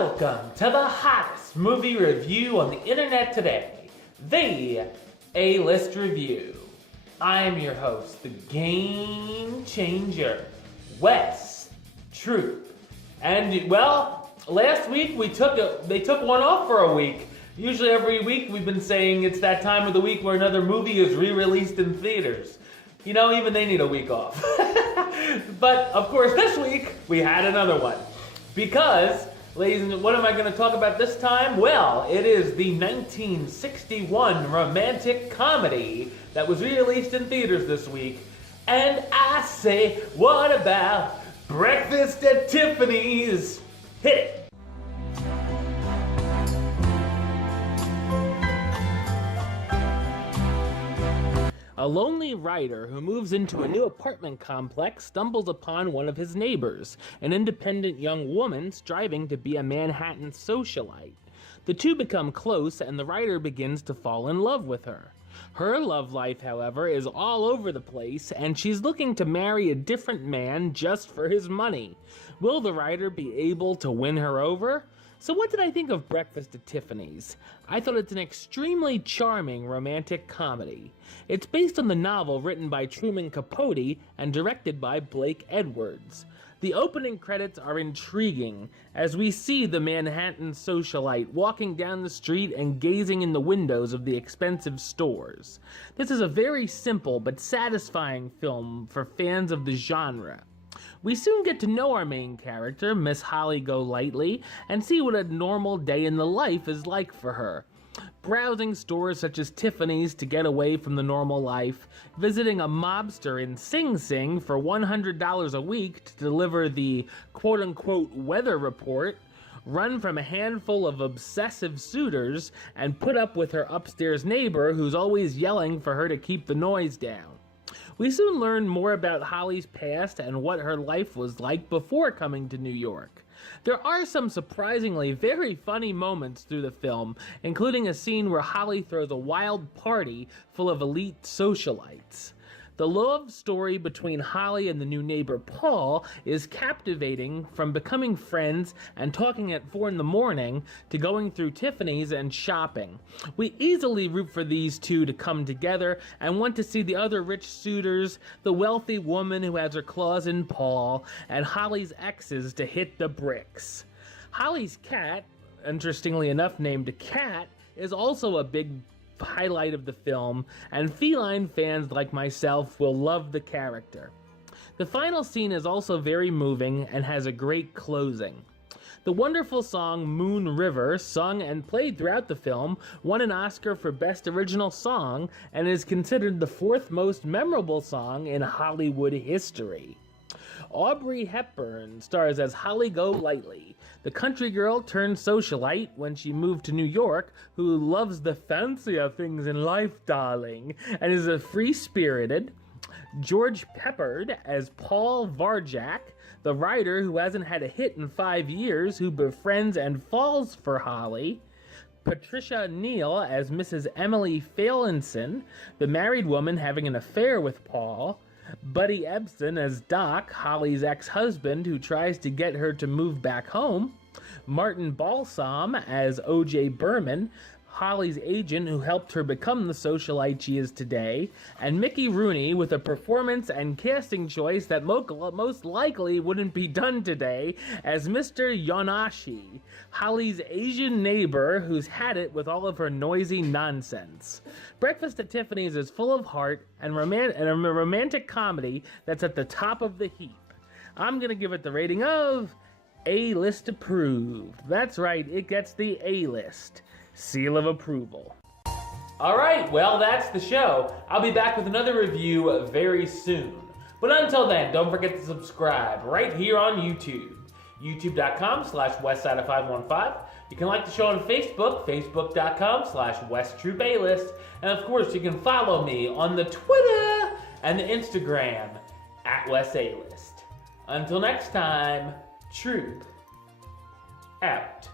Welcome to the hottest movie review on the internet today, the A-List Review. I am your host, the game changer, Wes Troop. And well, last week they took one off for a week. Usually every week we've been saying it's that time of the week where another movie is re-released in theaters. You know, even they need a week off. But of course this week we had another one. Because, ladies and gentlemen, what am I going to talk about this time? Well, it is the 1961 romantic comedy that was re-released in theaters this week. And I say, what about Breakfast at Tiffany's? Hit it! A lonely writer who moves into a new apartment complex stumbles upon one of his neighbors, an independent young woman striving to be a Manhattan socialite. The two become close, and the writer begins to fall in love with her. Her love life, however, is all over the place, and she's looking to marry a different man just for his money. Will the writer be able to win her over? So what did I think of Breakfast at Tiffany's? I thought it's an extremely charming romantic comedy. It's based on the novel written by Truman Capote and directed by Blake Edwards. The opening credits are intriguing as we see the Manhattan socialite walking down the street and gazing in the windows of the expensive stores. This is a very simple but satisfying film for fans of the genre. We soon get to know our main character, Miss Holly Golightly, and see what a normal day in the life is like for her. Browsing stores such as Tiffany's to get away from the normal life, visiting a mobster in Sing Sing for $100 a week to deliver the quote-unquote weather report, run from a handful of obsessive suitors, and put up with her upstairs neighbor who's always yelling for her to keep the noise down. We soon learn more about Holly's past and what her life was like before coming to New York. There are some surprisingly very funny moments through the film, including a scene where Holly throws a wild party full of elite socialites. The love story between Holly and the new neighbor Paul is captivating, from becoming friends and talking at 4 a.m. to going through Tiffany's and shopping. We easily root for these two to come together and want to see the other rich suitors, the wealthy woman who has her claws in Paul, and Holly's exes to hit the bricks. Holly's cat, interestingly enough named Cat, is also a big highlight of the film, and feline fans like myself will love the character. The final scene is also very moving and has a great closing. The wonderful song Moon River, sung and played throughout the film, won an Oscar for Best Original Song and is considered the 4th most memorable song in Hollywood history. Audrey Hepburn stars as Holly Golightly, the country girl turned socialite when she moved to New York, who loves the fancier things in life, darling, and is a free-spirited. George Peppard as Paul Varjak, the writer who hasn't had a hit in 5 years, who befriends and falls for Holly. Patricia Neal as Mrs. Emily Phelanson, the married woman having an affair with Paul. Buddy Ebsen as Doc, Holly's ex-husband who tries to get her to move back home. Martin Balsam as O.J. Berman, Holly's agent who helped her become the socialite she is today. And Mickey Rooney with a performance and casting choice that most likely wouldn't be done today as Mr. Yonashi, Holly's Asian neighbor who's had it with all of her noisy nonsense. Breakfast at Tiffany's is full of heart and a romantic comedy that's at the top of the heap. I'm going to give it the rating of A-List approved. That's right, it gets the A-List seal of approval. Alright, well that's the show. I'll be back with another review very soon. But until then, don't forget to subscribe right here on YouTube. youtube.com/westside515. You can like the show on Facebook, facebook.com/WestTroopAlist. And of course, you can follow me on the Twitter and the Instagram @WestAlist. Until next time, Troop out.